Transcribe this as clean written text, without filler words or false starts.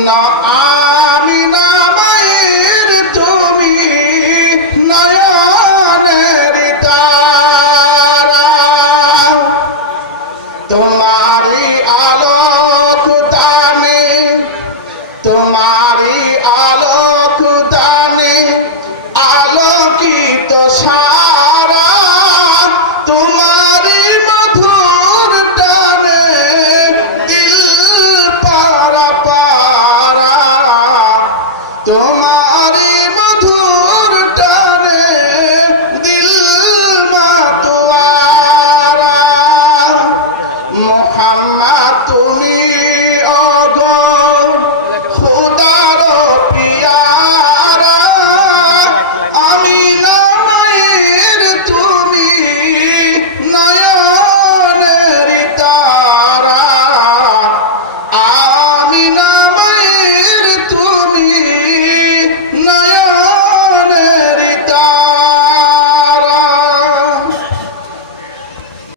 না আমিনা মায়ের তুমি নয়নের তারা, তোমারি আলোক দানে, তোমারি আলোক দানে আলোকিত